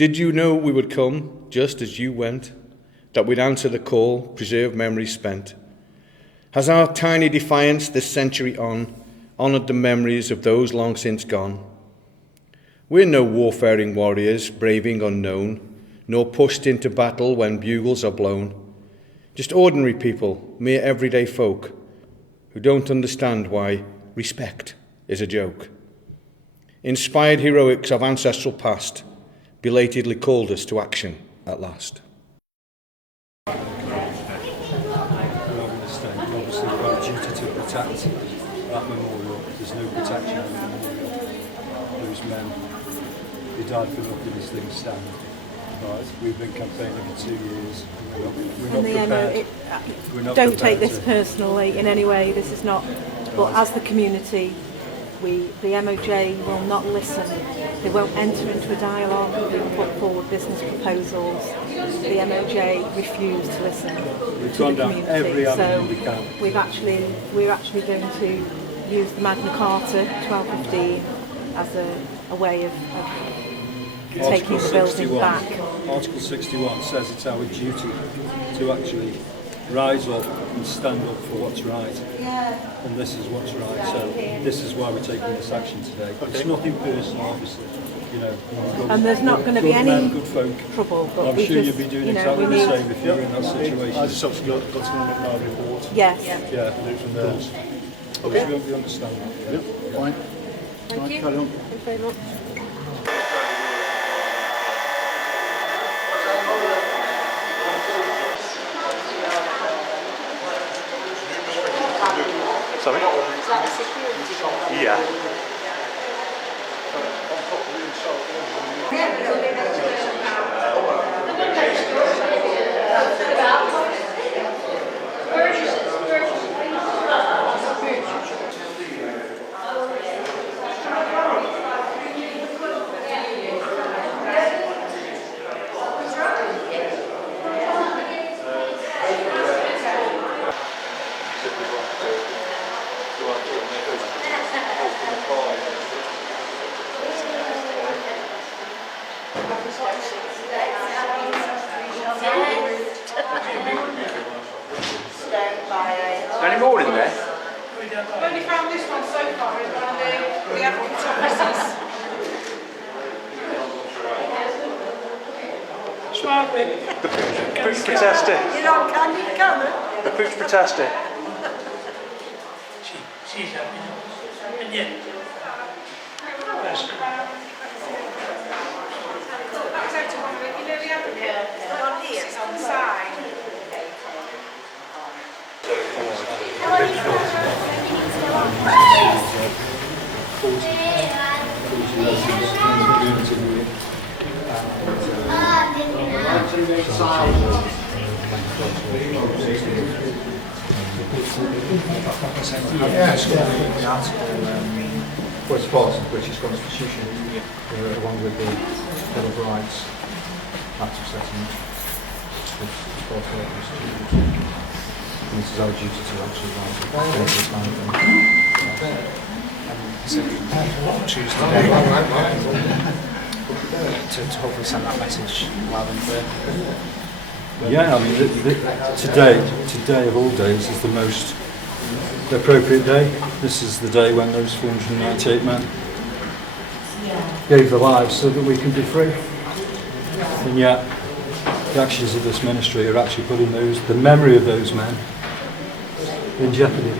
Did you know we would come just as you went? That we'd answer the call, preserve memories spent? Has our tiny defiance this century on honoured the memories of those long since gone? We're no warfaring warriors, braving unknown, nor pushed into battle when bugles are blown. Just ordinary people, mere everyday folk, who don't understand why respect is a joke. Inspired heroics of ancestral past belatedly called us to action at last. Obviously, we've got a duty to protect that memorial. There's no protection in the memorial. Those men who died for nothing as things stand. Right, we've been campaigning for 2 years. We're not prepared. Don't take this personally in any way. This is not. But as the community, the MOJ will not listen. They won't enter into a dialogue. They will put forward business proposals. The MOJ refuse to listen to the community. Every avenue we can. We're actually going to use the Magna Carta 1215 as a way of taking the building back. Article 61 says it's our duty to actually rise up and stand up for what's right. And this is what's right. So this is why we're taking this action today. It's nothing personal, obviously. You know, and there's not going to be any good folk. Trouble. But I'm sure you'd be doing exactly the same if you were in that situation. I just obviously got to look at my report. Yes. Yeah, from there. Okay. We understand that. Yep, fine. Thank you. Carry on. Thank you very much. Sorry? Is that the security guard? Yeah. Any more in there? We've only found this one so far, and the applicant's offices. The pooch protester. You know, can you come? The pooch protester. She's happy. And yet, that's good. That's out to one of it. You know the applicant? On here, it's on the side. Well, it's part of the British Constitution, along with the Bill of Rights, Act of Settlement. It's part of the Constitution. And this is our duty to actually rise up against this kind of thing. So choose to hopefully send that message loud and clear. Yeah, I mean, today of all days is the most appropriate day. This is the day when those 498 men gave their lives so that we can be free. And yet, the actions of this ministry are actually putting the memory of those men in jeopardy.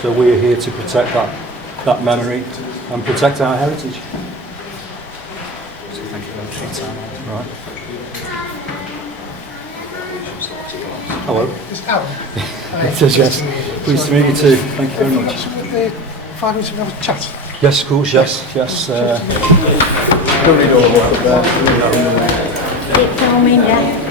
So we are here to protect that memory and protect our heritage. So thank you very much for your time. Right. Hello. It's Alan. It is, yes. Pleased to meet you too. Thank you very much. 5 minutes to have a chat. Yes, of course, yes. Don't read all of that. Keep filming, yeah.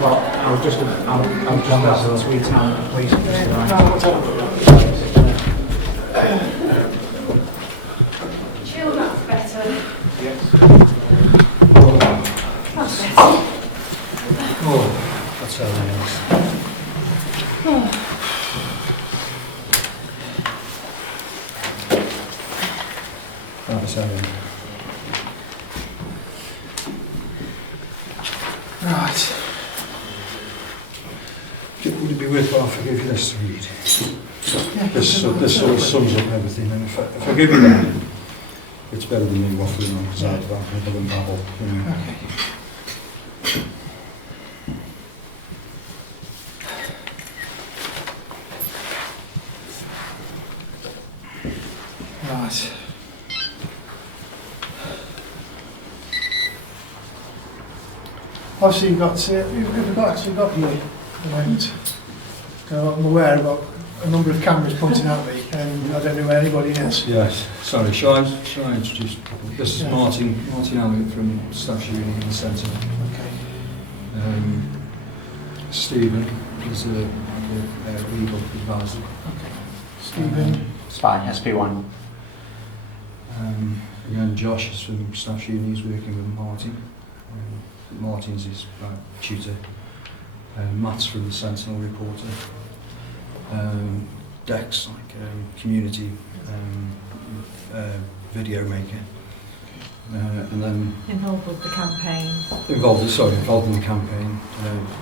Well, I'm John Russell, Sweet Town Police Officer. That's how. Right. Would it be worthwhile if I give you this to read? This sort of sums up everything, and if I give you that, it's better than me waffling on because I'd babble and babble. You know. Okay. Right. Obviously you've got, you've actually got you at the moment. I'm aware about a number of cameras pointing at me and I don't know where anybody is. Yes, sorry, shall I introduce people? This is Martin Elliott from Staff Union in the Centre. Okay. Stephen is a legal advisor. Okay. Stephen. Spy, SP1. Again, Josh is from Staff Union, he's working with Martin. Martin's his tutor. Matt's from the Sentinel reporter. Dex, like community video maker. And then Involved with the campaign. involved in the campaign.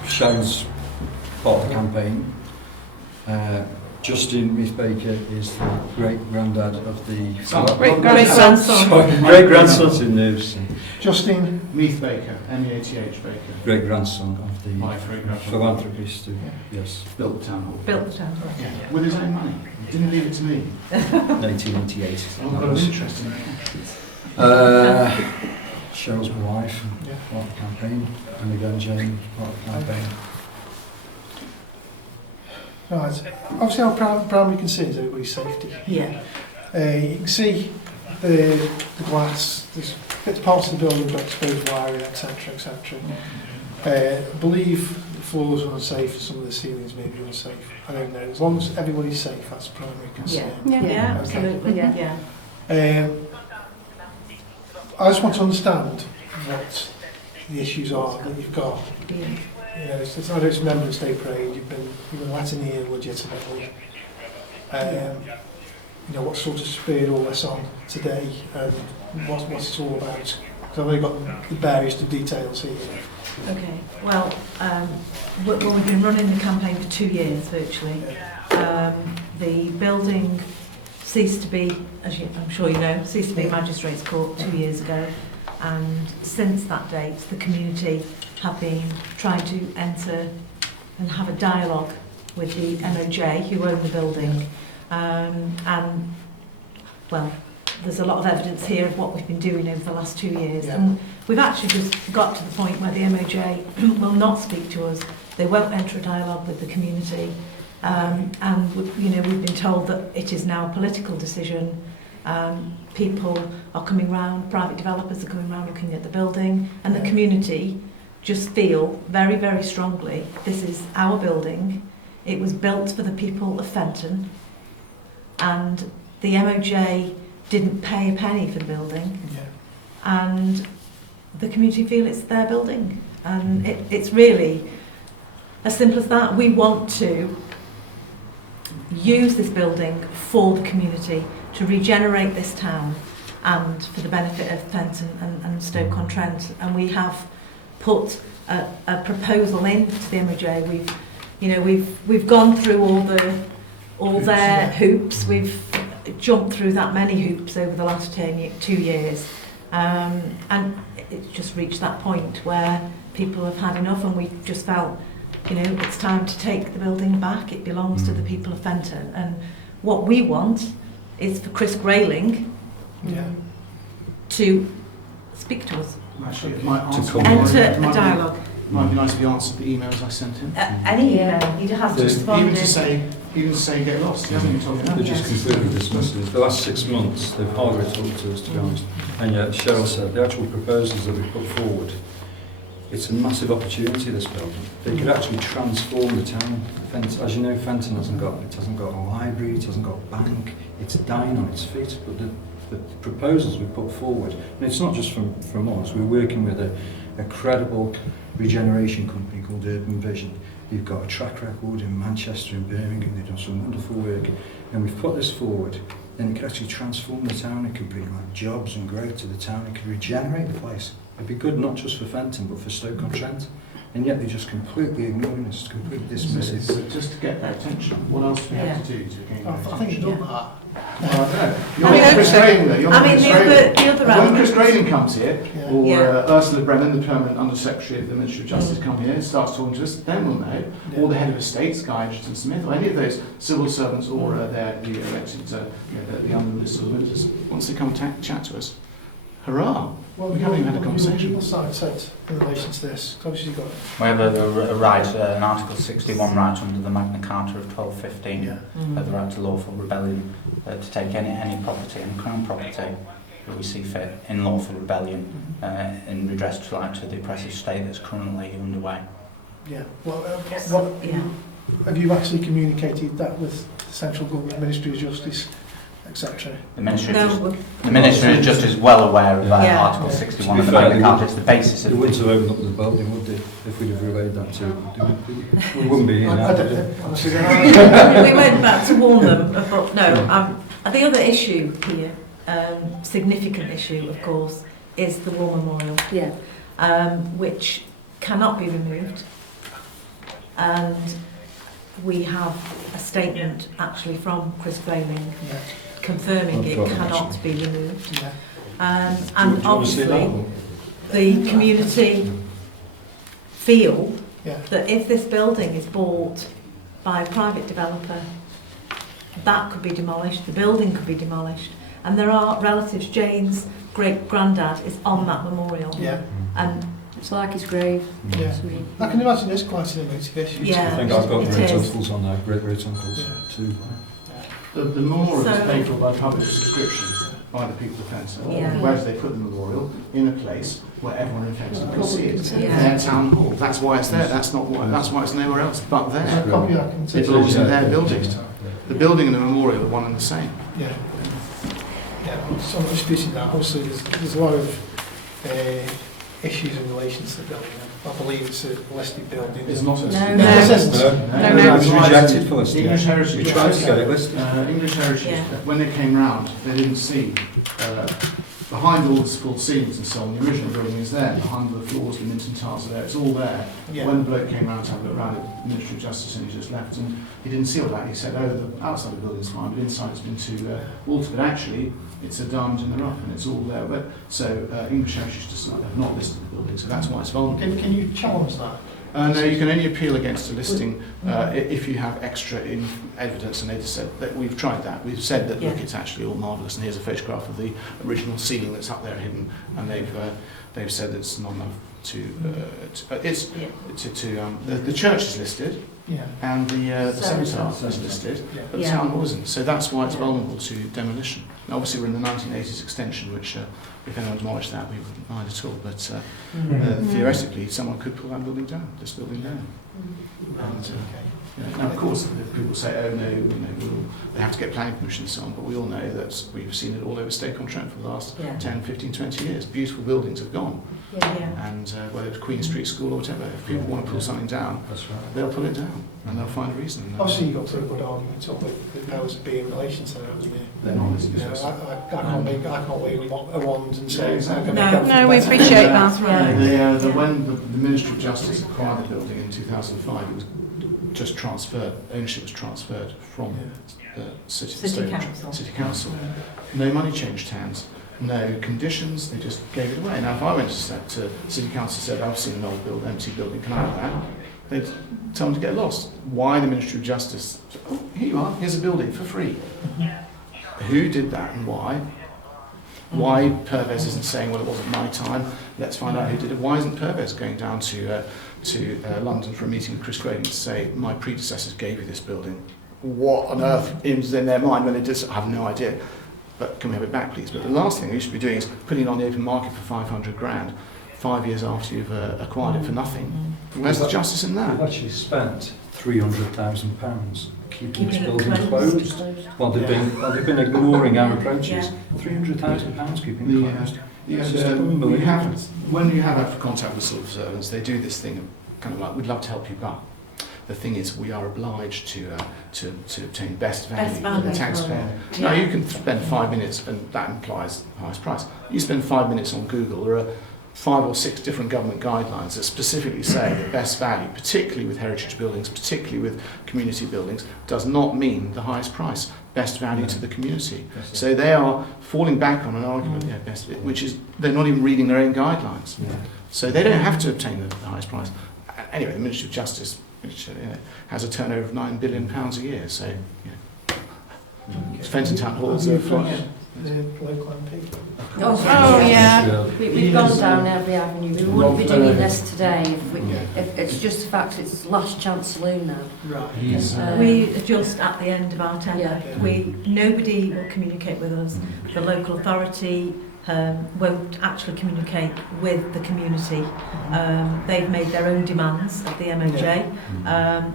Sharon's part of the campaign. Justin Meath-Baker is the great-granddad of the... Great-grandson. Sorry, great-grandson in nerves. Justin. Meath-Baker, M-E-A-T-H Baker. Great-grandson of the My great-grandson. philanthropist who, yes, Built the town hall. Built the town hall. Yeah. With his own money. He didn't leave it to me. 1988. Oh, that was interesting. Cheryl's my wife, Yeah. part of the campaign, and again Jane, part of the campaign. Right. Obviously our primary concern is everybody's safety. Yeah. You can see the glass, there's bits parts of the building got exposed wiring, etc, etc. I believe the floors are unsafe, some of the ceilings may be unsafe. I don't know, as long as everybody's safe, that's the primary concern. Yeah, absolutely, yeah. I just want to understand what the issues are that you've got. Yeah. You know, I know it's Remembrance Day parade, you've been letting here legitimately. You know, what sort of spurred all this on today and what it's all about? Because I've only got the various details here. Okay, well, we've been running the campaign for 2 years virtually. The building ceased to be, as I'm sure you know, ceased to be Magistrates Court 2 years ago, and since that date the community have been trying to enter and have a dialogue with the MOJ who own the building, and well, there's a lot of evidence here of what we've been doing over the last 2 years, and we've actually just got to the point where the MOJ will not speak to us, they won't enter a dialogue with the community, and you know, we've been told that it is now a political decision. People are coming round, private developers are coming round looking at the building, and the community just feel very, very strongly this is our building, it was built for the people of Fenton, and the MOJ didn't pay a penny for the building, and the community feel it's their building, and it's really as simple as that. We want to use this building for the community to regenerate this town and for the benefit of Fenton and Stoke-on-Trent, and we have put a proposal in to the MOJ. We've gone through all their hoops. We've jumped through that many hoops over the last 2 years, and it's just reached that point where people have had enough, and we've just felt, you know, it's time to take the building back. It belongs to the people of Fenton, and what we want is for Chris Grayling to speak to us. Actually, it might Enter a dialogue. Might be nice if he answered the emails I sent him. Any email, he has to respond. Even to say get lost, he hasn't even told me that. They're just completely dismissed it. The last 6 months, they've hardly talked to us, to be honest. And yet, Cheryl said, the actual proposals that we put forward, it's a massive opportunity, this building. They could actually transform the town. As you know, Fenton hasn't got a library, it hasn't got a bank, it's dying on its feet. But the proposals we put forward, and it's not just from us, we're working with a credible regeneration company called Urban Vision. You've got a track record in Manchester and Birmingham, they've done some wonderful work, and we've put this forward then it could actually transform the town. It could bring like jobs and growth to the town. It could regenerate the place. It'd be good not just for Fenton but for Stoke-on-Trent. And yet they're just completely ignoring us, completely dismissive. So just to get their attention, what else do we have to do to gain their I attention? think you've done that. Well, no. You're I mean, not Chris Grayling though. You're not Chris Grayling. the other When Chris Grayling comes here, Yeah. or Yeah. Ursula Brennan, the permanent Under-Secretary of the Ministry of Justice, come here and starts talking to us, then we'll know. Or the head of estates, Guy Edgerton Smith, or any of those civil servants, or the elected, the under-ministers or ministers, once they come chat to us, hurrah! Well, We haven't even had a conversation. People said in relation to this, 'cause obviously you've got We have a right, an Article 61 right under the Magna Carta of 1215, of the right to lawful rebellion, to take any property, any Crown property that we see fit in lawful rebellion in redress to the oppressive state that's currently underway. Yeah. Well, have you actually communicated that with the central government, Ministry of Justice, etc.? The Ministry of Justice is well aware of Article 61 of the Magna Carta. It's the basis They of wouldn't have opened up the building, would they, if we'd have relayed that to them? We wouldn't be here now. We went back to warn them, but no. The other issue here, significant issue, of course, is the War Memorial, which cannot be removed. And we have a statement actually from Chris Grayling confirming it cannot be removed. And obviously the community feel that if this building is bought by a private developer, that could be demolished, the building could be demolished, and there are relatives. Jane's great-granddad is on that memorial, and it's like his grave. Yeah. I can imagine there's quite an emotive issue. Yeah. I think I've got great uncles on there, great uncles too. The memorial is paid for by public subscription by the people of Fenton. Where do they put the memorial? In a place where everyone in Fenton can see it. Their town hall. That's why it's there. That's why it's nowhere else but there. It belongs in their building. The building and the memorial are one and the same. Yeah. So I'm disputing that. Obviously, there's a lot of issues in relation to the building. I believe it's a listed building. It's not. No. It's rejected for listing. English Heritage. We tried to get it listed. English Heritage. When they came round, they didn't see behind all the full ceilings and so on. The original building is there. Behind the floors, the Minton tiles are there. It's all there. When the bloke came round to have a look round at the Ministry of Justice, and he just left, and he didn't see all that. He said, "Oh, the outside of the building's fine, but inside it's been too altered." But actually, it's a diamond in the rough, and it's all there. But so English Heritage does not listed the building, so that's why it's vulnerable. Can you challenge that? No, you can only appeal against a listing if you have extra evidence, and they just said that we've tried that. We've said that look, it's actually all marvellous, and here's a photograph of the original ceiling that's up there hidden, and they've said it's not enough the church is listed, and the cemetery is listed, but the town hall isn't. So that's why it's vulnerable to demolition. And obviously, we're in the 1980s extension, which if anyone demolished that, we wouldn't mind at all. But theoretically, someone could pull that building down, this building down. Now, of course, people say, "Oh no, they have to get planning permission and so on." But we all know that we've seen it all over Stoke-on-Trent for the last 10, 15, 20 years. Beautiful buildings have gone. And whether it's Queen Street School or whatever, if people want to pull something down, they'll pull it down, and they'll find a reason. Obviously, you've got to put a good argument up with the powers that be in relation to that, hasn't you? They're not. I can't wave a wand and say, No, we appreciate that. When the Ministry of Justice acquired the building in 2005, it was just transferred. Ownership was transferred from the City Council. No money changed hands. No conditions, they just gave it away. Now, if I went to City Council and said, "I've seen an old empty building, can I have that?" They'd tell them to get lost. Why the Ministry of Justice? "Oh, here you are, here's a building for free." Who did that and why? Why Purves isn't saying, "Well, it wasn't my time, let's find out who did it." Why isn't Purves going down to London for a meeting with Chris Grayling to say, "My predecessors gave you this building"? What on earth is in their mind when they did? I have no idea. But can we have it back, please? But the last thing we should be doing is putting it on the open market for 500 grand 5 years after you've acquired it for nothing. Where's the justice in that? They've actually spent £300,000 keeping this building closed. While they've been ignoring our approaches. £300,000 keeping it closed. When you have contact with civil servants, they do this thing of kind of like, "We'd love to help you, but the thing is we are obliged to obtain best value Best for value, the taxpayer. right. Now Yeah. you can spend 5 minutes and that implies the highest price. You spend 5 minutes on Google, there are 5 or 6 different government guidelines that specifically say that best value, particularly with heritage buildings, particularly with community buildings, does not mean the highest price. Best value to the community. So they are falling back on an argument, which is they're not even reading their own guidelines. So they don't have to obtain the highest price. Anyway, the Ministry of Justice, which has a turnover of £9 billion a year, so Fenton Town Hall is the local MP. Oh yeah. We've gone down every avenue. We wouldn't be doing this today if it's just the fact it's last chance saloon now. Right. We are just at the end of our tenure. Nobody will communicate with us. The local authority won't actually communicate with the community. They've made their own demands of the MOJ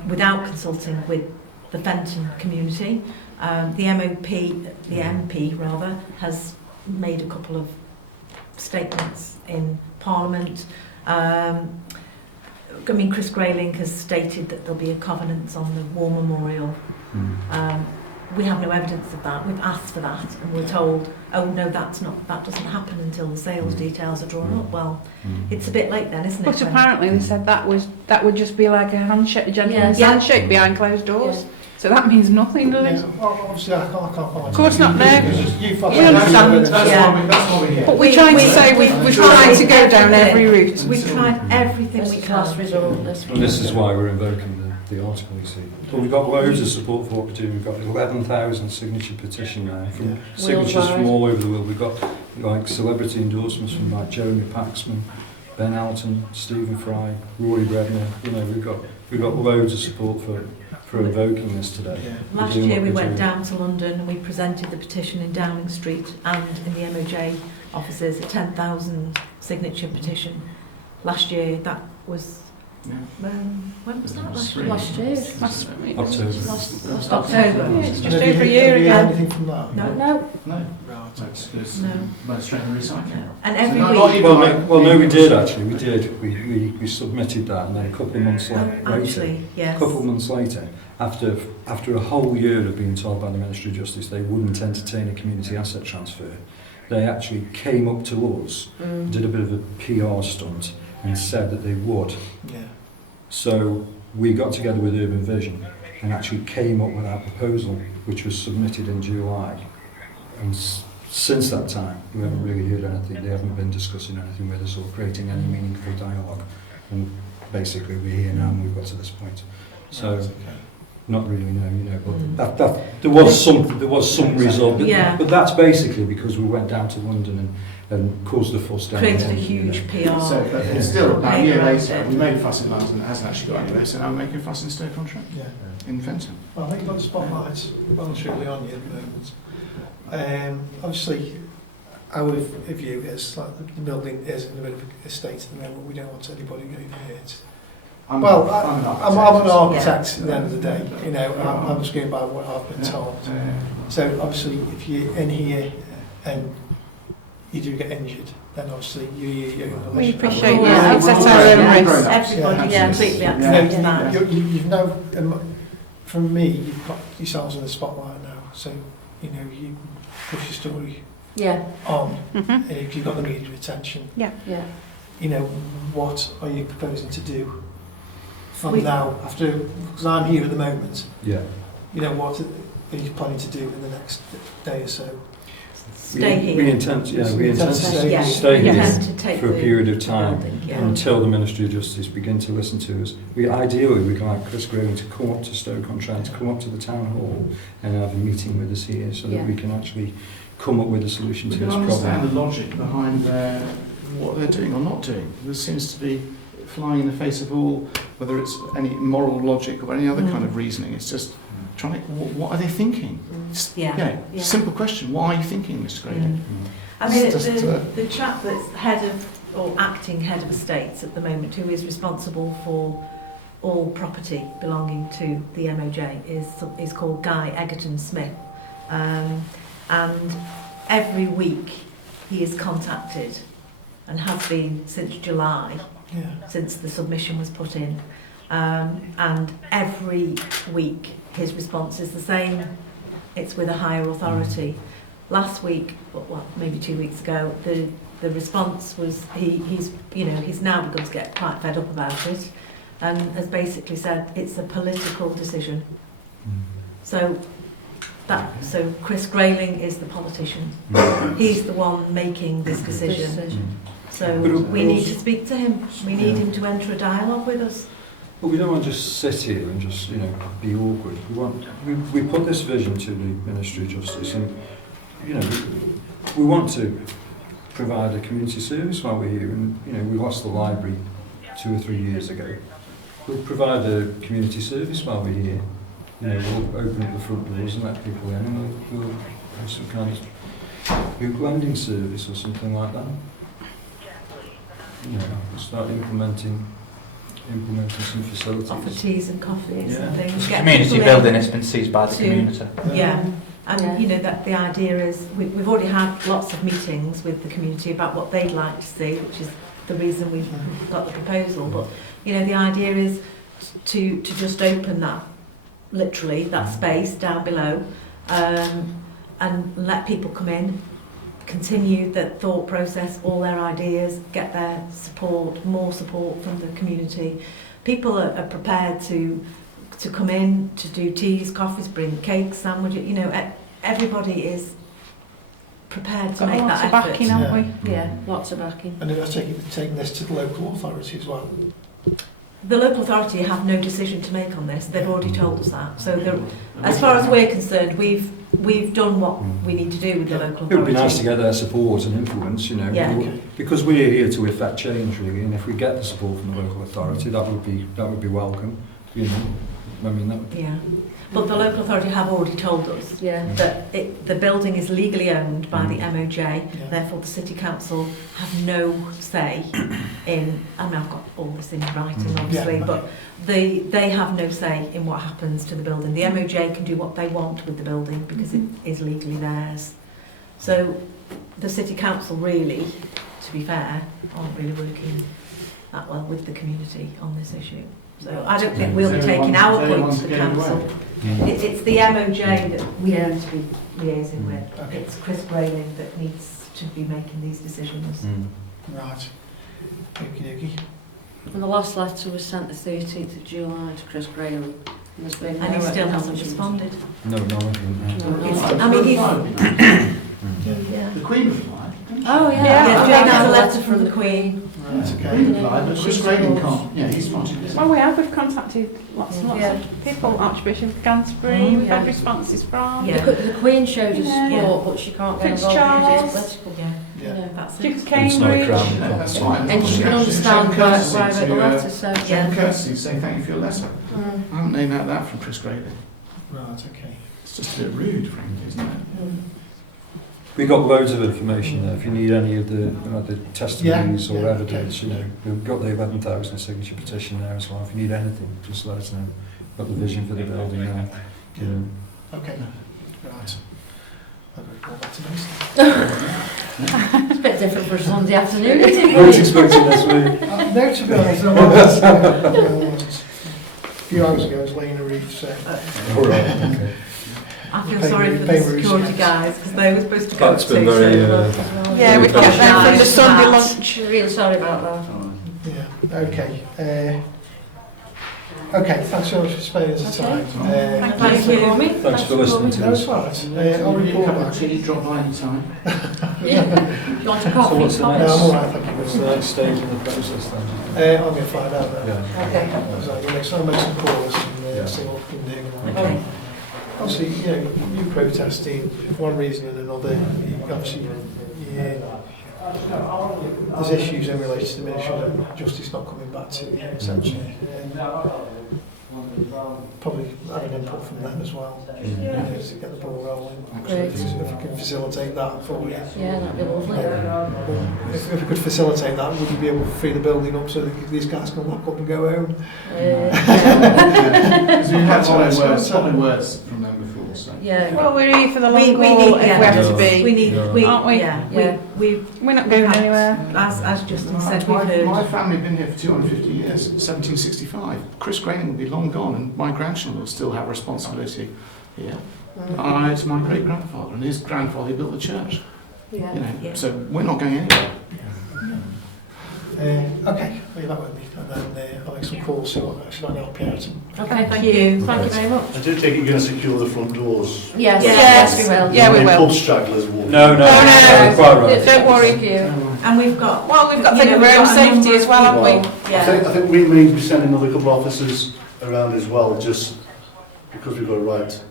without consulting with the Fenton community. The MP rather, has made a couple of statements in Parliament. Chris Grayling has stated that there'll be a covenant on the War Memorial. We have no evidence of that. We've asked for that, and we're told, "Oh no, that doesn't happen until the sales details are drawn up." Well, it's a bit late then, isn't it? But apparently they said that would just be like a handshake, a gentleman's handshake behind closed doors. So that means nothing, does it? Well, obviously, I can't Of course not, no. You understand. That's what we're here. But we're trying to say we're trying to go down every route. We've tried everything we can. Last resort. And this is why we're invoking the article, you see. But we've got loads of support for what we're doing. We've got 11,000 signature petition now, from signatures from all over the world. We've got like celebrity endorsements from like Jeremy Paxman, Ben Alton, Stephen Fry, Rory Bredner. We've got loads of support for invoking this today. Last year we went down to London and we presented the petition in Downing Street and in the MOJ offices, a 10,000 signature petition. Last year that was, when was that? Last year. October. Last October. Yeah, it's just over a year ago. Anything from that? No. By strength and recycling. And every week. Well, no, we did actually. We did. We submitted that, and then a couple of months later, after a whole year of being told by the Ministry of Justice they wouldn't entertain a community asset transfer, they actually came up to us, did a bit of a PR stunt, and said that they would. So we got together with Urban Vision and actually came up with our proposal, which was submitted in July. And since that time, we haven't really heard anything. They haven't been discussing anything with us or creating any meaningful dialogue. And basically, we're here now and we've got to this point. So, not really, no, but there was some result. But that's basically because we went down to London and caused a fuss down. Created a huge PR. So it's still about a year later. We made a fuss in London, it hasn't actually got anywhere. So now we're making a fuss in Stoke-on-Trent. In Fenton. Well, I think you've got the spotlights well and truly on you at the moment. Obviously, our view is like the building is in a bit of a state at the moment. We don't want anybody getting hurt. I'm an architect at the end of the day. I'm just going by what I've been told. So obviously, if you're in here and you do get injured, then obviously we appreciate you accept our own risk. Everybody completely accepts that. From me, you've got yourselves in the spotlight now, so you push your story on. If you've got the media attention, what are you proposing to do from now after? Because I'm here at the moment. What are you planning to do in the next day or so? Stay here. We intend to stay here for a period of time until the Ministry of Justice begin to listen to us. Ideally, we'd like Chris Graham to come up to Stoke-on-Trent, to come up to the town hall and have a meeting with us here so that we can actually come up with a solution to this problem. I understand the logic behind what they're doing or not doing. There seems to be flying in the face of all, whether it's any moral logic or any other kind of reasoning. It's just trying to, what are they thinking? Simple question. What are you thinking, Mr. Grady? I mean, the chap that's acting head of estates at the moment, who is responsible for all property belonging to the MOJ, is called Guy Egerton Smith, and every week he is contacted and has been since July, since the submission was put in, and every week his response is the same. It's with a higher authority. Last week, well, maybe 2 weeks ago, the response was he's now begun to get quite fed up about it, and has basically said it's a political decision. So Chris Grayling is the politician. He's the one making this decision. So we need to speak to him. We need him to enter a dialogue with us. But we don't want to just sit here and just, be awkward. We put this vision to the Ministry of Justice, and we want to provide a community service while we're here. And we lost the library 2 or 3 years ago. We'll provide a community service while we're here. We'll open up the front doors and let people in, and we'll have some kind of book lending service or something like that. We'll start implementing some facilities. Offer teas and coffees and things. It's a community building, it's been seized by the community. Yeah, and that the idea is we've already had lots of meetings with the community about what they'd like to see, which is the reason we've got the proposal. But the idea is to just open that, literally that space down below, and let people come in, continue the thought process, all their ideas, get their support, more support from the community. People are prepared to come in, to do teas, coffees, bring cakes, sandwiches. Everybody is prepared to make that effort. Lots of backing, haven't we? Yeah, lots of backing. And they're taking this to the local authority as well. The local authority have no decision to make on this. They've already told us that. So as far as we're concerned, we've done what we need to do with the local authority. It would be nice to get their support and influence, because we're here to effect change, really, and if we get the support from the local authority, that would be welcome. But the local authority have already told us that the building is legally owned by the MOJ, therefore the City Council have no say in, I've got all this in writing obviously, but they have no say in what happens to the building. The MOJ can do what they want with the building because it is legally theirs. So the City Council really, to be fair, aren't really working that well with the community on this issue. So I don't think we'll be taking our point to the council. It's the MOJ that we need to be liaising with. It's Chris Grayling that needs to be making these decisions. Right. Okie. And the last letter was sent the 13th of July to Chris Grayling. And he still hasn't responded. No. I mean, The Queen replied. Oh yeah. Jane has a letter from the Queen. Right, okay. Replied, but Chris Grayling can't. Yeah, he's fine. Well, we've contacted lots and lots of people. Archbishop of Canterbury, we've had responses from. The Queen showed us support, but she can't get involved because it's political. That's Duke it. of Cambridge. That's fine. And she can understand why I wrote the letter. So courtesy to say thank you for your letter. I haven't named out that from Chris Grayling. Right, okay. It's just a bit rude, frankly, isn't it? We've got loads of information there. If you need any of the testimonies or evidence, we've got the 11,000 signature petition there as well. If you need anything, just let us know. We've got the vision for the building now. Okay. Right. I'll go back to this. it's a bit different for a Sunday afternoon, isn't it? I was expecting this week. No, to be honest, a few hours ago I was laying a reef, so... All right, okay. I feel sorry for the security guys because they were supposed to go That's been very... we kept them from the Sunday lunch. We're really sorry about that. Yeah, okay. Okay, thanks so much for sparing us the time. Thanks for coming. Thanks for listening to No, us. it's all right. I'll report back. Tea, drop by any time. You want a coffee? So what's the No, I'm all right, thank you. What's the next stage in the process then? I'm going to find out now. Yeah. Okay. So I'm going to make some calls and see what we can do. Okay. Obviously, you protesting for one reason and another. Obviously, there's issues in relation to the Ministry of Justice not coming back to you, essentially. Probably having input from them as well, to get the ball rolling. Great. So if we can facilitate that for you. Yeah, that'd be lovely. If we could facilitate that, would you be able to free the building up so that these guys can lock up and go home? Because we've had solid words from them before. so. Yeah. Well, we're here for the long We haul need, if we have to be. We need, aren't we? Yeah, We're not going anywhere. As Justin said, we've My heard. family have been here for 250 years, 1765. Chris Graham will be long gone, and my grandchildren will still have responsibility here. It's my great-grandfather, and his grandfather built the church. Yeah. You know, Yeah. so we're not going anywhere. Okay, leave that with me, and then I'll make some calls, see what I can help you out. Okay, thank you. Thank you very much. I do take it you're going to secure the front doors. Yes, Yes. we will. Yeah, we will. Pub stragglers walking. No, quite right. Don't worry. And we've got. Well, we've got to you think know, of we've our own got a safety number as well, haven't we? I think we may be sending another couple of officers around as well, just because we've got a right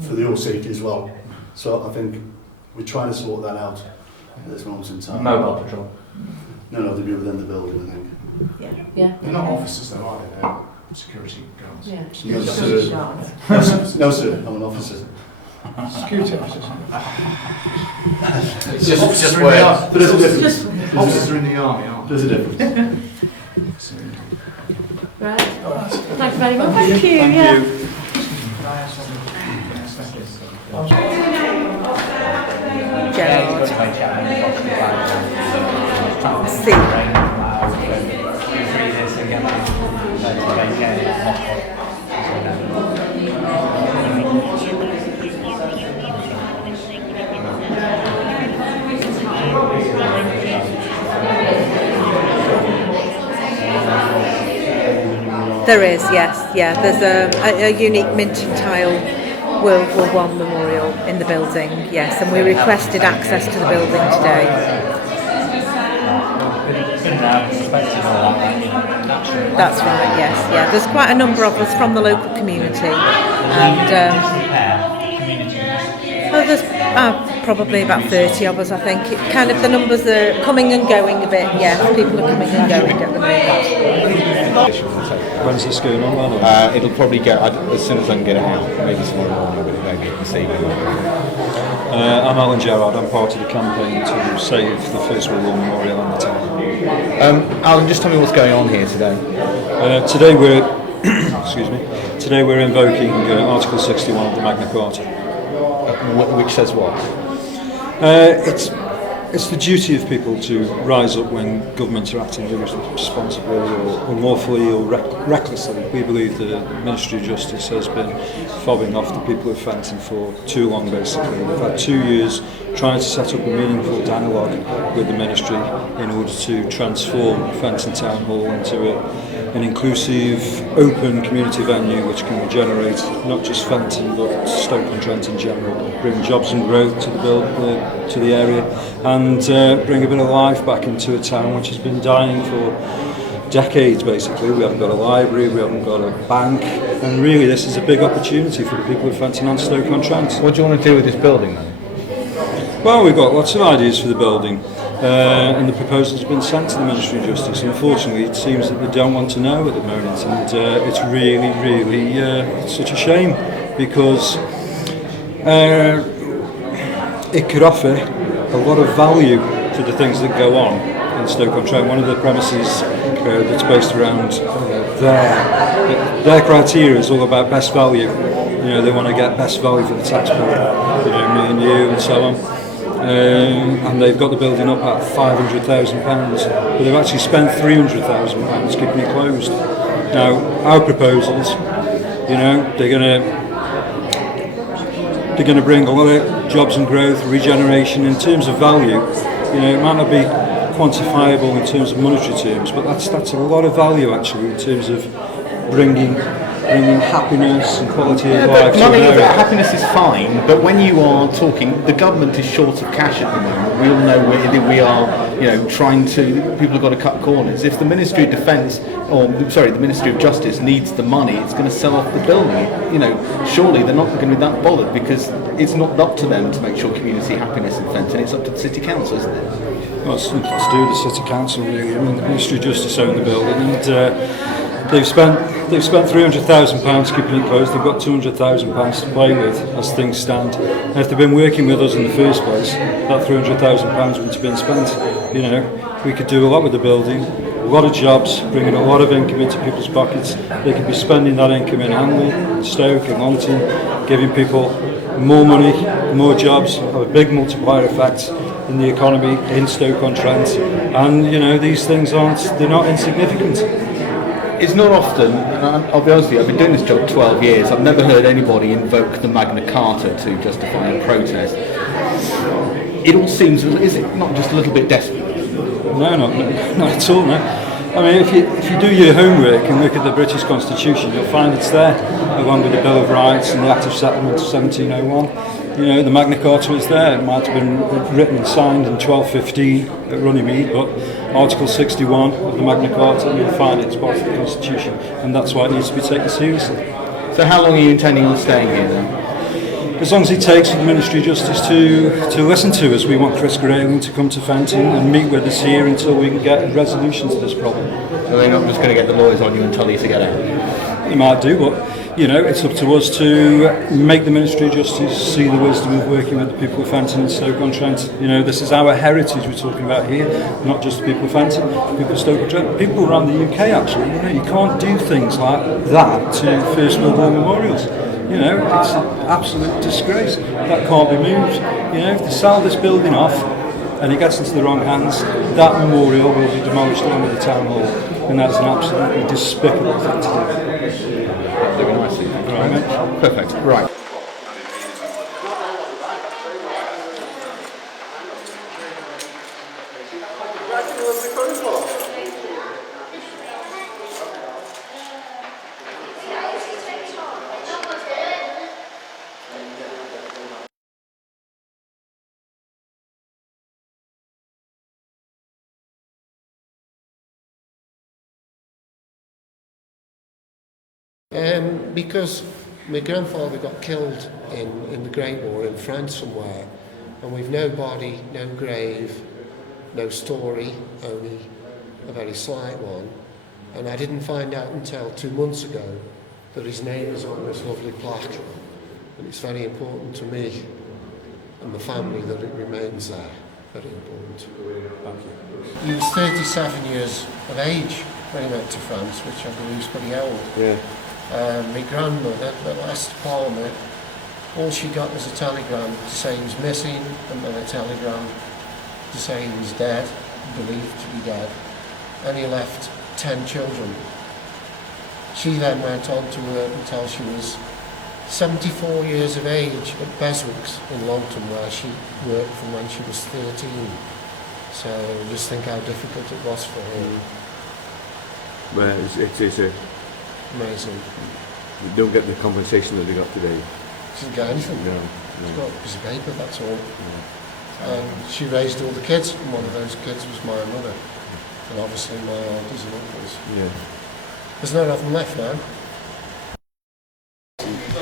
for your safety as well. So I think we're trying to sort that out at this moment in time. Mobile patrol. No, they'll be within the building, I think. Yeah. They're not officers though, are they? They're security guards. Yeah. No, sir. No, sir. I'm an officer. Security officers. It's just where. But there's a difference. Officers are in the army, aren't they? There's a difference. Right. Thanks very much. Thank you. Yeah. Gerard. See. There is, yes, yeah. There's a unique minting tile World War I memorial in the building, yes, and we requested access to the building today. That's right, yes, yeah. There's quite a number of us from the local community, and there's probably about 30 of us, I think. It kind of the numbers are coming and going a bit, yeah. People are coming and going at the moment. When's this going on then? It'll probably go as soon as I can get it out, maybe tomorrow morning, but maybe this evening. I'm Alan Gerard. I'm part of the campaign to save the First World War Memorial in the town. Alan, just tell me what's going on here today. Today we're excuse me. Today we're invoking Article 61 of the Magna Carta. Which says what? It's the duty of people to rise up when governments are acting irresponsibly or unlawfully or recklessly. We believe the Ministry of Justice has been fobbing off the people of Fenton for too long, basically. We've had 2 years trying to set up a meaningful dialogue with the Ministry in order to transform Fenton Town Hall into an inclusive, open community venue which can regenerate not just Fenton but Stoke-on-Trent in general, bring jobs and growth to the area, and bring a bit of life back into a town which has been dying for decades. Basically, we haven't got a library, we haven't got a bank, and really this is a big opportunity for the people of Fenton and Stoke-on-Trent. What do you want to do with this building then? Well, we've got lots of ideas for the building. And the proposal has been sent to the Ministry of Justice. Unfortunately, it seems that they don't want to know at the moment, and it's really, it's such a shame, because it could offer a lot of value to the things that go on in Stoke-on-Trent. One of the premises that's based around their criteria is all about best value. You know, they want to get best value for the taxpayer, you know, me and you, and so on. And they've got the building up at £500,000, but they've actually spent £300,000 keeping it closed. Now, our proposals, you know, they're going to bring a lot of jobs and growth, regeneration. In terms of value, you know, it might not be quantifiable in terms of monetary terms, but that's a lot of value actually in terms of bringing happiness and quality of life. Money of happiness is fine, but when you are talking, the government is short of cash at the moment. We all know we are, you know, people have got to cut corners. If the Ministry of Defence, the Ministry of Justice needs the money, it's going to sell off the building. You know, surely they're not going to be that bothered, because it's not up to them to make sure community happiness in Fenton. It's up to the City Council, isn't it? Well, it's nothing to do with the City Council really. I mean, the Ministry of Justice own the building, and they've spent £300,000 keeping it closed. They've got £200,000 to play with as things stand. And if they'd been working with us in the first place, that £300,000 wouldn't have been spent. You know, we could do a lot with the building, a lot of jobs, bringing a lot of income into people's pockets. They could be spending that income in Hanley, in Stoke, in Longton, giving people more money, more jobs, have a big multiplier effect in the economy in Stoke-on-Trent. And, you know, these things they're not insignificant. It's not often, and I'll be honest with you, I've been doing this job 12 years, I've never heard anybody invoke the Magna Carta to justify a protest. It all seems, is it not just a little bit desperate? No, not at all, no. I mean, if you do your homework and look at the British Constitution, you'll find it's there, along with the Bill of Rights and the Act of Settlement of 1701. You know, the Magna Carta is there. It might have been written and signed in 1215 at Runnymede, but Article 61 of the Magna Carta, you'll find it's part of the Constitution, and that's why it needs to be taken seriously. So how long are you intending on staying here then? As long as it takes for the Ministry of Justice to listen to us. We want Chris Grayling to come to Fenton and meet with us here until we can get a resolution to this problem. So they're not just going to get the lawyers on you and tell you to get out? They might do, but you know, it's up to us to make the Ministry of Justice see the wisdom of working with the people of Fenton and Stoke-on-Trent. You know, this is our heritage we're talking about here, not just the people of Fenton, people of Stoke-on-Trent, people around the UK actually. You know, you can't do things like that to First World War memorials. You know, it's an absolute disgrace. That can't be moved. You know, if they sell this building off and it gets into the wrong hands, that memorial will be demolished along with the town hall, and that's an absolutely despicable thing to do. Very nice. Right. Perfect. Right. Because my grandfather got killed in the Great War in France somewhere, and we've no body, no grave, no story, only a very slight one. And I didn't find out until 2 months ago that his name is on this lovely plaque, and it's very important to me and the family that it remains there. Very important. Thank you. He was 37 years of age when he went to France, which I believe is pretty old. Yeah. My grandmother, the last Palmer, all she got was a telegram to say he was missing, and then a telegram to say he was dead, believed to be dead, and he left 10 children. She then went on to work until she was 74 years of age at Beswick's in Longton, where she worked from when she was 13. So just think how difficult it was for her. Well, it's amazing. You don't get the compensation that they got today. She didn't get anything. No. She got a piece of paper, that's all. And she raised all the kids, and one of those kids was my mother. And obviously my aunties and uncles. Yeah. There's none of them left now. So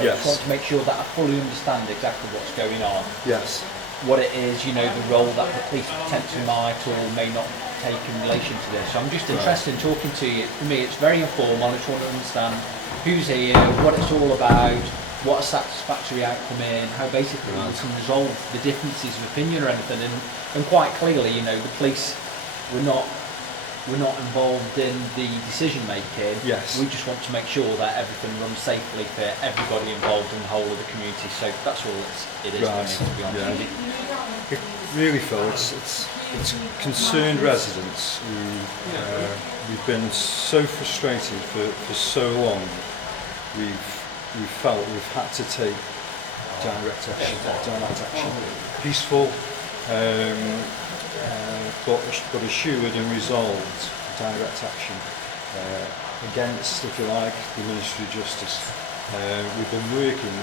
I just want to make sure that I fully understand exactly what's going on. Yes. What it is, you know, the role that the police potentially might or may not take in relation to this. So I'm just interested in talking to you. For me, it's very informal. I just want to understand who's here, what it's all about, what a satisfactory outcome in, how basically we can resolve the differences of opinion or anything. And quite clearly, you know, the police were not involved in the decision making. Yes. We just want to make sure that everything runs safely for everybody involved in the whole of the community. So that's all it is Right. to be honest. Yeah. It really, Phil, it's concerned residents who we've been so frustrated for so long. We've felt we've had to take direct action, peaceful, but assured and resolved direct action against, if you like, the Ministry of Justice. We've been working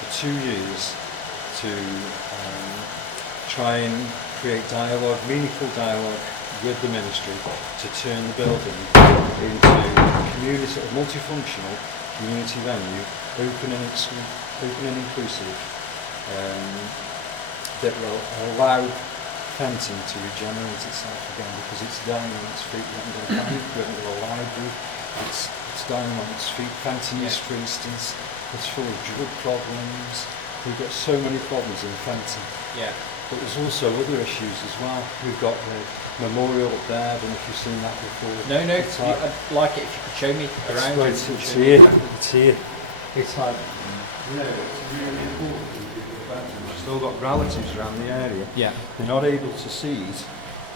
for 2 years to try and create dialogue, meaningful dialogue with the Ministry to turn the building into a multifunctional community venue, open and inclusive, that will allow Fenton to regenerate itself again, because it's dying on its feet. We haven't got a bank, we haven't got a library, it's dying on its feet. Fenton East, for instance, is full of drug problems. We've got so many problems in Fenton. Yeah. But there's also other issues as well. We've got the memorial up there. I don't know if you've seen that before. No, I'd like it if you could show me around. It's here. It's here. It's like, it's really important. We've still got relatives around the area. Yeah. They're not able to see it.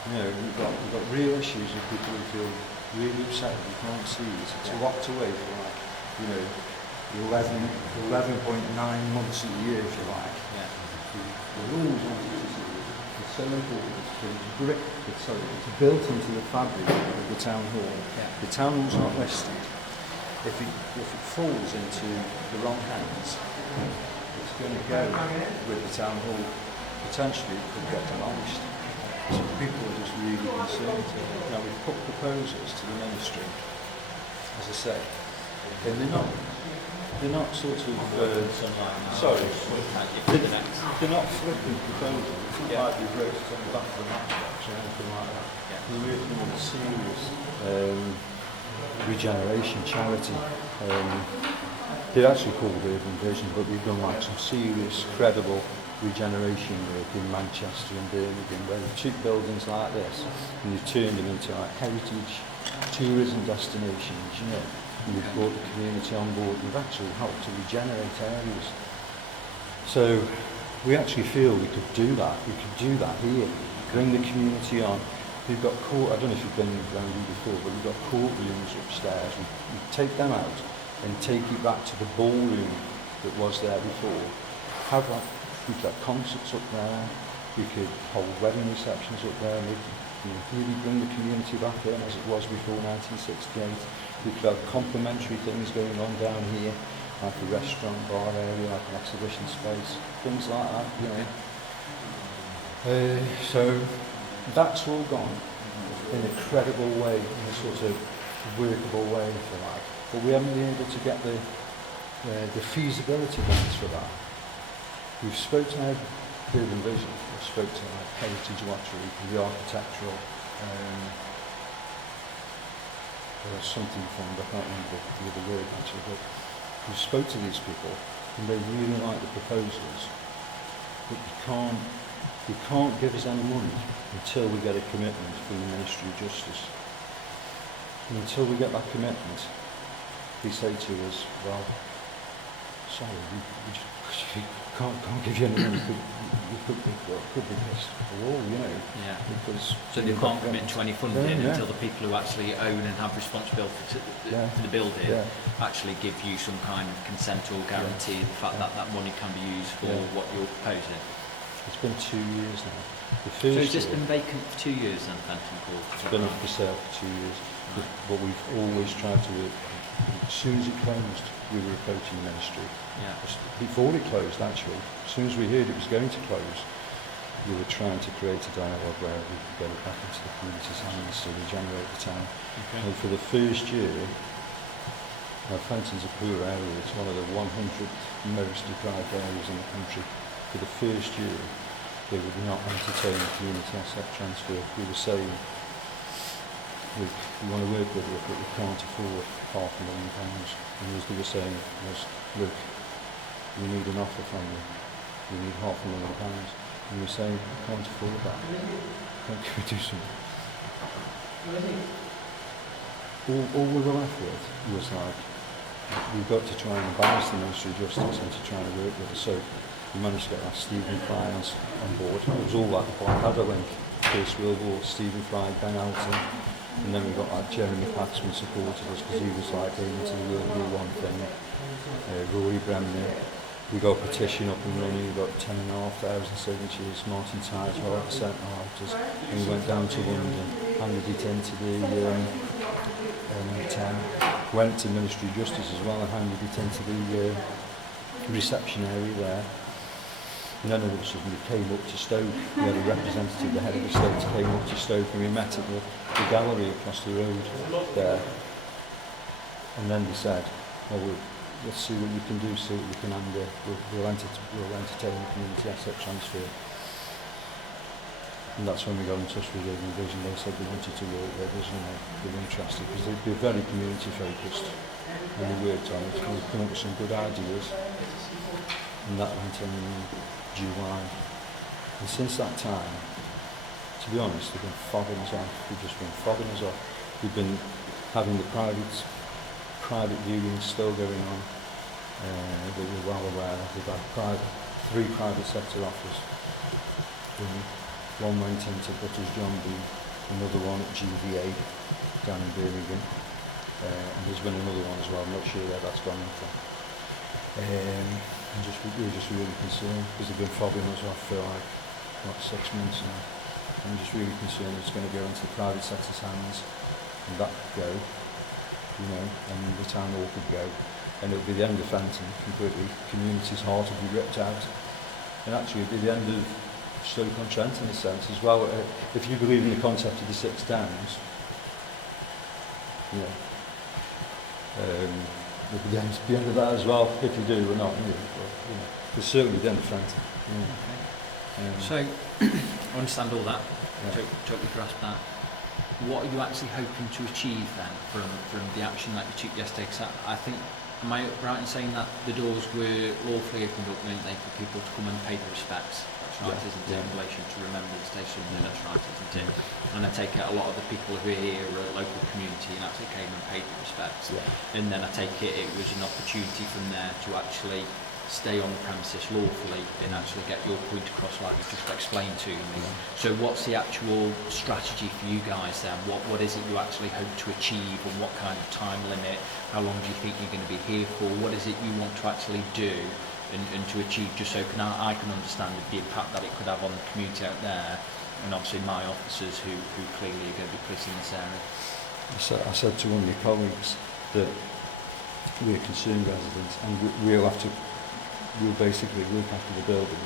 We've got real issues with people who feel really upset that you can't see it. It's locked away for 11.9 months of the year, if you like. Yeah. We've always wanted to see it. It's so important. It's built into the fabric of the town hall. Yeah. The town hall's not listed. If it falls into the wrong hands, it's going to go with the town hall. Potentially, it could get demolished. So people are just really concerned. Now we've put proposals to the ministry, as I say, and they're not sort of they're not flippant proposals. It's not like we wrote it on the back of the matchbox or anything like that. We're working on a serious regeneration charity. They're actually called Urban Vision, but we've done like some serious, credible regeneration work in Manchester and Birmingham, where we took buildings like this and we've turned them into like heritage tourism destinations, and we've brought the community on board. We've actually helped to regenerate areas. So we actually feel we could do that. We could do that here, bring the community on. We've got I don't know if you've been around here before, but we've got courtrooms upstairs. We take them out and take it back to the ballroom that was there before. We could have concerts up there. We could hold wedding receptions up there. We could really bring the community back in as it was before 1968. We could have complementary things going on down here, like a restaurant, bar area, like an exhibition space, things like that. So that's all gone in a credible way, in a sort of workable way, if you like. But we haven't been able to get the feasibility grants for that. We've spoke to our Urban Vision, we've spoke to our Heritage Lottery, the architectural, there's something fund, I can't remember the other word actually, but we spoke to these people and they really like the proposals, but they can't give us any money until we get a commitment from the Ministry of Justice. And until we get that commitment, they say to us, well, sorry, we just can't give you any money. You could be pissed off the wall, Yeah. Because so they can't commit to any funding until the people who actually own and have responsibility for the building actually give you some kind of consent or guarantee the fact that that money can be used for what you're proposing. It's been 2 years now. So has this been vacant for 2 years then, Fenton Court? It's been up for sale for 2 years. But we've always tried to work. As soon as it closed, we were approaching the ministry. Yeah. Before it closed, actually, as soon as we heard it was going to close, we were trying to create a dialogue where we could get it back into the community's hands to regenerate the town. Okay. And for the first year, Fenton's a poor area. It's one of the 100 most deprived areas in the country. For the first year, they would not entertain community asset transfer. We were saying, we want to work with you, but we can't afford £500,000. And as they were saying was, look, we need an offer from you. We need £500,000. And we were saying, we can't afford that. Can we do something? All we were left with was like, we've got to try and balance the Ministry of Justice and to try and work with us. So we managed to get Stephen Fry on board. It was all like the Blackadder link. First World War, Stephen Fry, Ben Elton. And then we got like Jeremy Paxman supported us because he was like aiming to the World War I thing. Rory Bremner. We got a petition up and running. We got 10,500 signatures. Martin Tidewell sent out us. And we went down to London, handed it into the town. Went to Ministry of Justice as well and handed it into the reception area there. And then all of a sudden we came up to Stoke. We had a representative, the head of the state came up to Stoke and we met at the gallery across the road there. And then they said, well, let's see what we can do, see what we can handle. We'll entertain the community asset transfer. And that's when we got in touch with Urban Vision. They said they wanted to work with us and they were interested because they're very community focused. And we worked on it and we came up with some good ideas. And that went in July. And since that time, to be honest, they've been fobbing us off. They've just been fobbing us off. We've been having the private viewings still going on. That you're well aware of. We've had 3 private sector offers. One went into Butters John B, another one at GVA down in Birmingham, and there's been another one as well. I'm not sure where that's gone into. And we're just really concerned because they've been fobbing us off for like 6 months now. I'm just really concerned it's going to go into the private sector's hands, and that could go, and the town hall could go, and it'll be the end of Fenton completely. Community's heart will be ripped out, and actually it'll be the end of Stoke-on-Trent in a sense as well. If you believe in the concept of the 6 towns, it'll be the end of that as well. If you do or not, but certainly the end of Fenton. So, I understand all that, totally grasp that. What are you actually hoping to achieve then from the action that you took yesterday? Because I think, am I right in saying that the doors were lawfully opened up, weren't they, for people to come and pay their respects? That's right, isn't it, in relation to Remembrance Day Sunday, that's right, isn't it? And I take it a lot of the people who are here are a local community and actually came and paid their respects. And then I take it was an opportunity from there to actually stay on the premises lawfully and actually get your point across like you just explained to me. So what's the actual strategy for you guys then? What is it you actually hope to achieve, and what kind of time limit? How long do you think you're going to be here for? What is it you want to actually do and to achieve, just so I can understand the impact that it could have on the community out there, and obviously my officers who clearly are going to be policing this area? I said to one of my colleagues that we're concerned residents, and we'll basically look after the building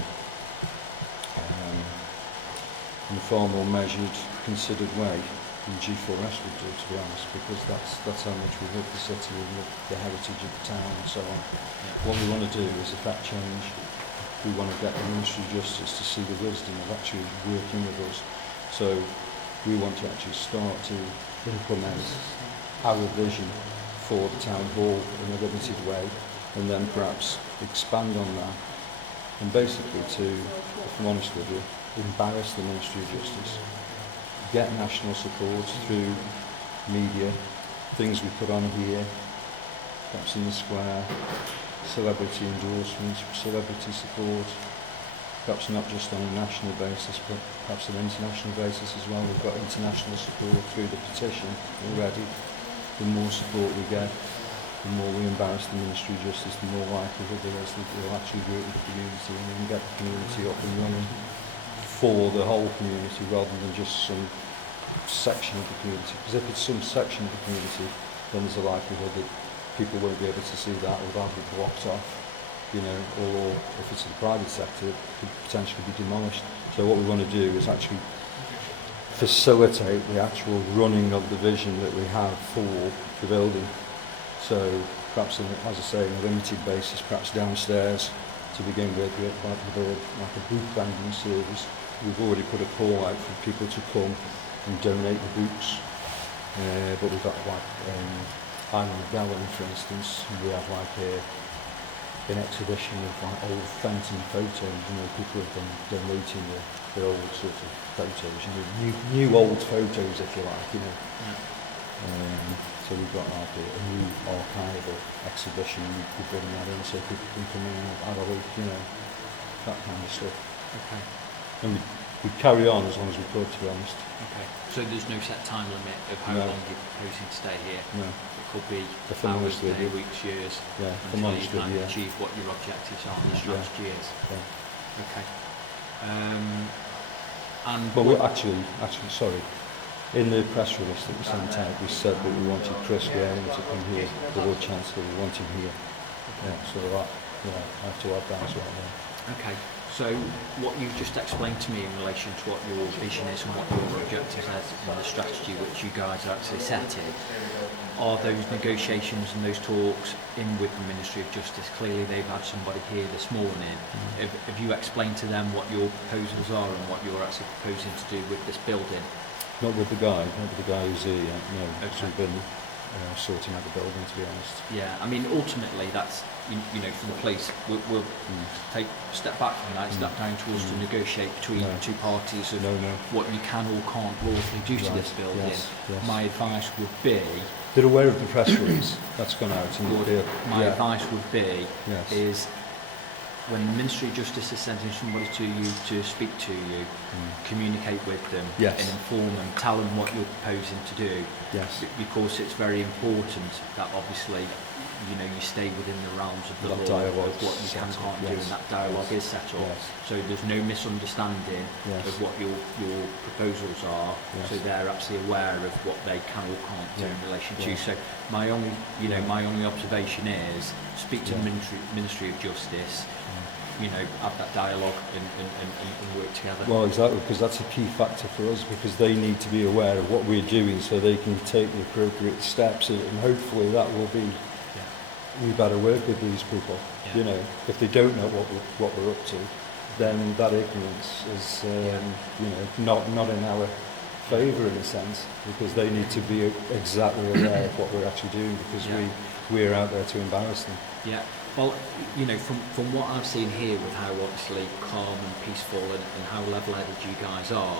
in a far more measured, considered way than G4S would do, to be honest, because that's how much we love the city and the heritage of the town and so on. What we want to do is affect change. We want to get the Ministry of Justice to see the wisdom of actually working with us. So we want to actually start to implement our vision for the town hall in a limited way, and then perhaps expand on that, and basically to, if I'm honest with you, embarrass the Ministry of Justice, get national support through media, things we put on here, perhaps in the square, celebrity endorsements, celebrity support, perhaps not just on a national basis, but perhaps an international basis as well. We've got international support through the petition already. The more support we get, the more we embarrass the Ministry of Justice, the more likelihood there is that we'll actually work with the community and get the community up and running for the whole community rather than just some section of the community. Because if it's some section of the community, then there's a likelihood that people won't be able to see that, or that'll be blocked off, or if it's in the private sector, it could potentially be demolished. So what we want to do is actually facilitate the actual running of the vision that we have for the building. So perhaps, as I say, on a limited basis, perhaps downstairs to begin with like a boot banding service. We've already put a call out for people to come and donate the boots, but we've got like Island Gallery, for instance. We have like an exhibition of like old Fenton photos. People have been donating the old sort of photos, new old photos, if you like, So we've got like a new archival exhibition. We bring that in so people can come in and have a look, that kind of stuff. Okay. And we'd carry on as long as we could, to be honest. Okay. So there's no set time limit of how long you're proposing to stay here? No. It could be hours, days, weeks, years, until you can achieve what your objectives are and the strategy is. Yeah. Okay. But we actually, sorry, in the press release that we sent out, we said that we wanted Chris Graham to come here, the Lord Chancellor, we want him here. So I have to add that as well. Okay. So what you've just explained to me in relation to what your vision is and what your objectives are and the strategy which you guys are actually setting, are those negotiations and those talks in with the Ministry of Justice? Clearly they've had somebody here this morning. Have you explained to them what your proposals are and what you're actually proposing to do with this building? Not with the guy who's here yet, no. Okay. We've been sorting out the building, to be honest. Yeah, I mean, ultimately that's you know, for the police, we'll take a step back from that, step down to us to negotiate between the two parties of what you can or can't lawfully do to this building. Yes. My advice would be... They're aware of the press release that's gone out. And my advice would be Yes. is when the Ministry of Justice is sending somebody to you to speak to you, communicate with them Yes. and inform them, tell them what you're proposing to do. Yes. Because it's very important that obviously, you know, you stay within the realms of the That law dialogue of what you can and can't do, yes. and that dialogue is set up. Yes. So there's no misunderstanding Yes. of what your proposals are. Yes. So they're absolutely aware of what they can or can't do in relation to you. Yeah. So my only, you know, my only observation is speak to the Ministry of Justice. You know, have that dialogue and work together. Well, exactly, because that's a key factor for us, because they need to be aware of what we're doing so they can take the appropriate steps, and hopefully that will be, we better work with these people. You know, if they don't know what we're up to, then that ignorance is, you know, not in our favour in a sense, because they need to be exactly aware of what we're actually doing, because we're out there to embarrass them. Yeah. Well, you know, from what I've seen here with how obviously calm and peaceful and how level-headed you guys are,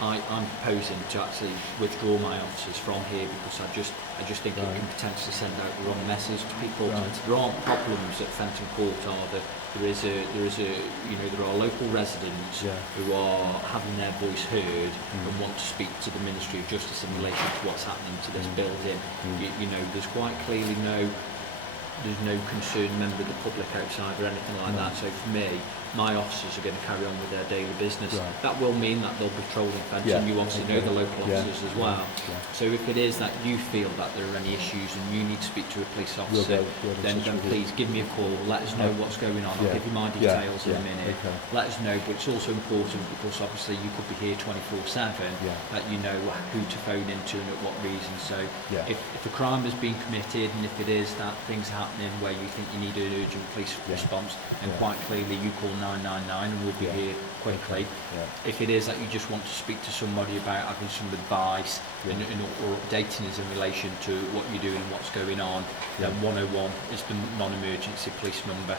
I'm proposing to actually withdraw my officers from here, because I just think it can potentially send out the wrong message to people. There aren't problems at Fenton Court, are there? There is a you know, there are local residents who are having their voice heard and want to speak to the Ministry of Justice in relation to what's happening to this building. You know, there's quite clearly there's no concerned member of the public outside or anything like that. So for me, my officers are going to carry on with their daily business. That will mean that they'll be patrolling Fenton. You obviously know the local officers as well. So if it is that you feel that there are any issues and you need to speak to a police officer, then please give me a call, let us know what's going on. I'll give you my details in a minute. Let us know, but it's also important because obviously you could be here 24/7, that you know who to phone into and at what reason. So if a crime has been committed, and if it is that things are happening where you think you need an urgent police response, then quite clearly you call 999 and we'll be here quickly. If it is that you just want to speak to somebody about having some advice or updating us in relation to what you're doing and what's going on, then 101 is the non-emergency police number.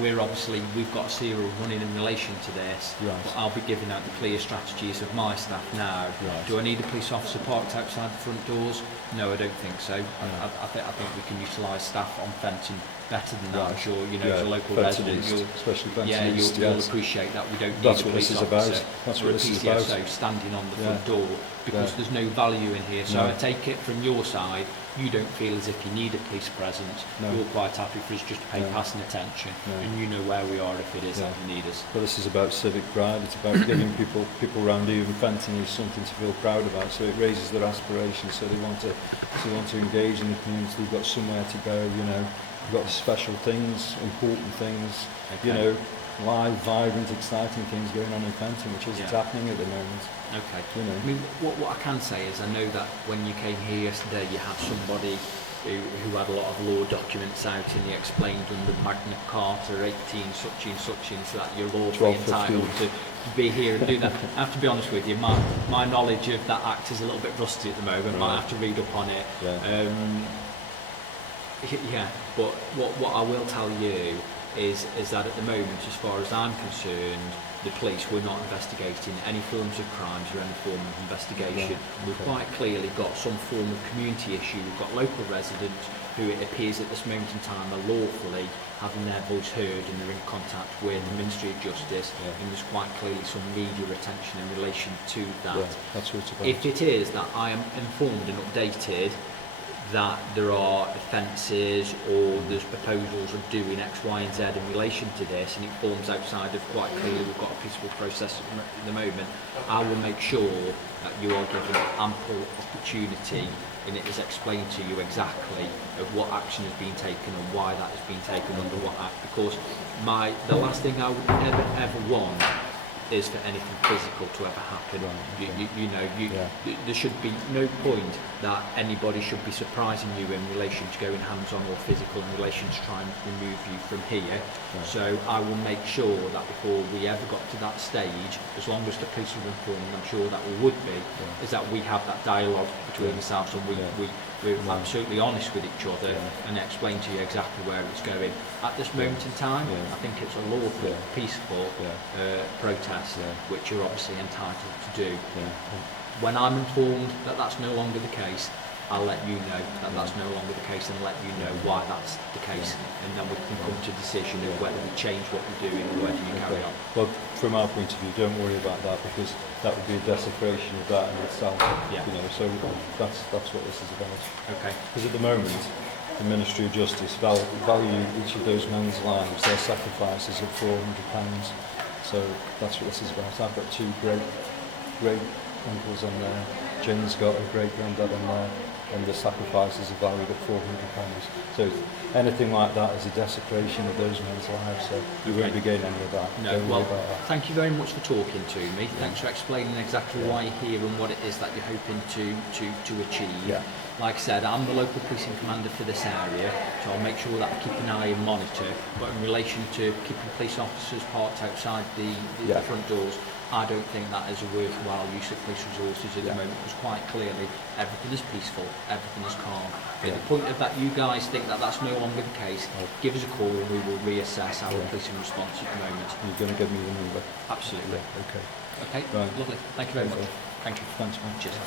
We've got a serial running in relation to this, but I'll be giving out the clear strategies of my staff now. Do I need a police officer parked outside the front doors? No, I don't think so. I think we can utilise staff on Fenton better than that. I'm sure, you know, as a local resident, especially Fenton East, you'll appreciate that we don't need a police officer or a PCSO standing on the front door, because there's no value in here. So I take it from your side, you don't feel as if you need a police presence. You're quite happy for us just to pay passing attention, and you know where we are if it is that you need us. Well, this is about civic pride. It's about giving people around even Fenton East something to feel proud about. So it raises their aspirations. So they want to engage in the community. They've got somewhere to go. You know, they've got special things, important things. You know, live, vibrant, exciting things going on in Fenton, which isn't happening at the moment. Okay. You know. I mean, what I can say is I know that when you came here yesterday, you had somebody who had a lot of law documents out, and he explained under Magna Carta 18 such and such, so that you're lawfully entitled to be here and do that. I have to be honest with you, my knowledge of that act is a little bit rusty at the moment. I might have to read up on it. But what I will tell you is that at the moment, as far as I'm concerned, the police, we're not investigating any forms of crimes or any form of investigation. We've quite clearly got some form of community issue. We've got local residents who it appears at this moment in time are lawfully having their voice heard, and they're in contact with the Ministry of Justice, and there's quite clearly some media attention in relation to that. That's what it's about. If it is that I am informed and updated that there are offences or there's proposals of doing X, Y and Z in relation to this, and it forms outside of quite clearly we've got a peaceful process at the moment, I will make sure that you are given ample opportunity, and it is explained to you exactly of what action has been taken and why that has been taken under what act, because the last thing I would ever want is for anything physical to ever happen. There should be no point that anybody should be surprising you in relation to going hands-on or physical in relation to trying to remove you from here. So I will make sure that before we ever got to that stage, as long as the police are informed, I'm sure that we would be, is that we have that dialogue between ourselves and we're absolutely honest with each other and explain to you exactly where it's going. At this moment in time, I think it's a lawful, peaceful protest, which you're obviously entitled to do. When I'm informed that that's no longer the case, I'll let you know that that's no longer the case and let you know why that's the case, and then we can come to a decision of whether we change what we're doing or whether you carry on. Well, from our point of view, don't worry about that, because that would be a desecration of that in itself. You know, so that's what this is about. Okay. Because at the moment, the Ministry of Justice value each of those men's lives, their sacrifices at £400. So that's what this is about. I've got two great uncles on there. Jen's got a great granddad on there, and the sacrifices are valued at £400. So anything like that is a desecration of those men's lives. So we won't be getting any of that. No, well, thank you very much for talking to me. Thanks for explaining exactly why you're here and what it is that you're hoping to achieve. Like I said, I'm the local policing commander for this area, so I'll make sure that I keep an eye and monitor. But in relation to keeping police officers parked outside the front doors, I don't think that is a worthwhile use of police resources at the moment, because quite clearly everything is peaceful, everything is calm. At the point of that you guys think that that's no longer the case, give us a call and we will reassess our policing response at the moment. You're going to give me the number? Absolutely. Okay. Okay, lovely. Thank you very much. Thank you. Thanks, man. Cheers.